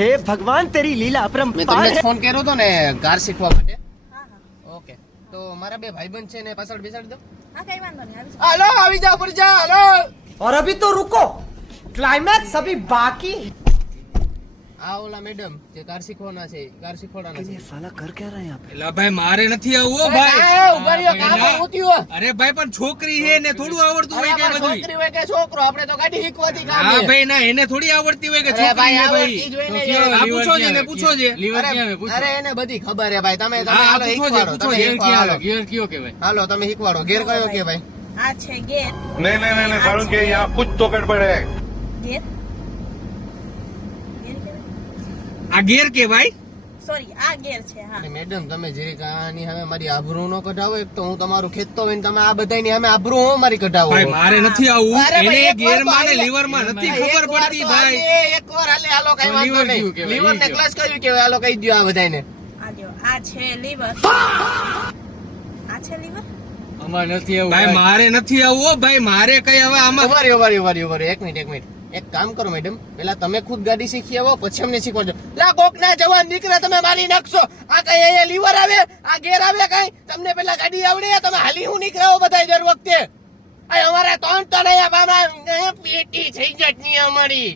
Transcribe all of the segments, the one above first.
हे भगवान तेरी लीला મેં अपरंपार તમને है। ફોન કર્યો હતો ને કાર શીખવા માટે. ઓકે તો મારા બે ભાઈબંધ છે ને પાછળ બેસાડી દો. હા કઈ વાંધો નહીં આવી હાલો આવી જાઓ પર જા હાલો. और अभी तो रुको, क्लाइमैक्स अभी बाकी है। આ ઓલા મેડમ જે કાર શીખવાના છે, કાર શીખવાડવાના છે. साला कर क्या रहा है यहाँ पे? એલા ભાઈ મારે નથી આવવું હો અરે ભાઈ. ના, ઉભા રહ્યો, કામ હોતી હોય. અરે ભાઈ પણ છોકરી છે ને થોડું આવડતું હોય કે અરે બધું. છોકરી હોય કે છોકરો, આપણે તો ગાડી શીખવાથી કામ હા છે. ભાઈ ના એને થોડી આવડતી હોય કે અરે છોકરી ભાઈ છે આવડતી જ ભાઈ. હોય ને તો યાર. આ પૂછો છે ને પૂછો છે. અરે એને બધી ખબર હે ભાઈ. તમે હા, હાલો પૂછો છે, શીખવાડો, પૂછો તમે છે. શીખવાડો. ગિયર કયો કહેવાય? હાલો તમે શીખવાડો. ગેર કયો કે ભાઈ? આ છે ગેર नहीं नहीं नहीं नहीं सारुण के यहाँ कुछ तो गड़बड़ है। ગેર ગેર કેવાય આ ગેર કહેવાય. સોરી આ ગેર છે હા અરે મેડમ તમે જરીક આની સામે મારી આબરૂ નો કઢાવો. એક તો હું તમારું ખેંચતો હોય ને તમે આ બધાની સામે આબરૂ હો મારી કઢાવો. ભાઈ મારે નથી આવવું. અરે ભાઈ, એને એક વાર ગેર તો માં ને હાલે. લીવર માં નથી એક ખબર વાર પડતી તો ભાઈ. હાલે, એક વાર હાલે, હાલો કઈ તો વાંધો લીવર નહીં. કયું કહેવાય? લીવર ને ઈ ક્લચ કયું કહેવાય? હાલો કહી દ્યો આ બધાને. આ જો આ છે લીવર આ છે લીવર અમારે નથી આવવું ભાઈ. મારે નથી આવવું હો ભાઈ. મારે કઈ હવે આમાં ઉભા રહ્યો, ઉભા રહ્યો, ઉભા રહ્યો, ઉભા રહ્યો. એક મિનિટ એક કામ કરો મેડમ, પેલા તમે ખુદ ગાડી શીખી આવો પછી અમને શીખવાડજો. લા કોક ના જવાન દીકરા તમે મારી નાખશો. આ કઈ અહીંયા લીવર આવે, આ ગેર આવે કઈ? તમને પેલા ગાડી આવડે? તમે હાલી હું નીકળાવો બધા દર વખતે. આ અમારા ત્રણ અહીંયા બાબા પેટી થઈ જટ ની અમારી.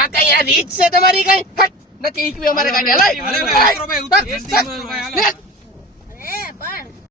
આ કઈ આ રીત છે તમારી કઈ? હટ! નથી શીખવી અમારે ગાડી. હાલે ભાઈ, ઉતરો ભાઈ, ઉતરો. જલ્દી માં ભાઈ, હાલો.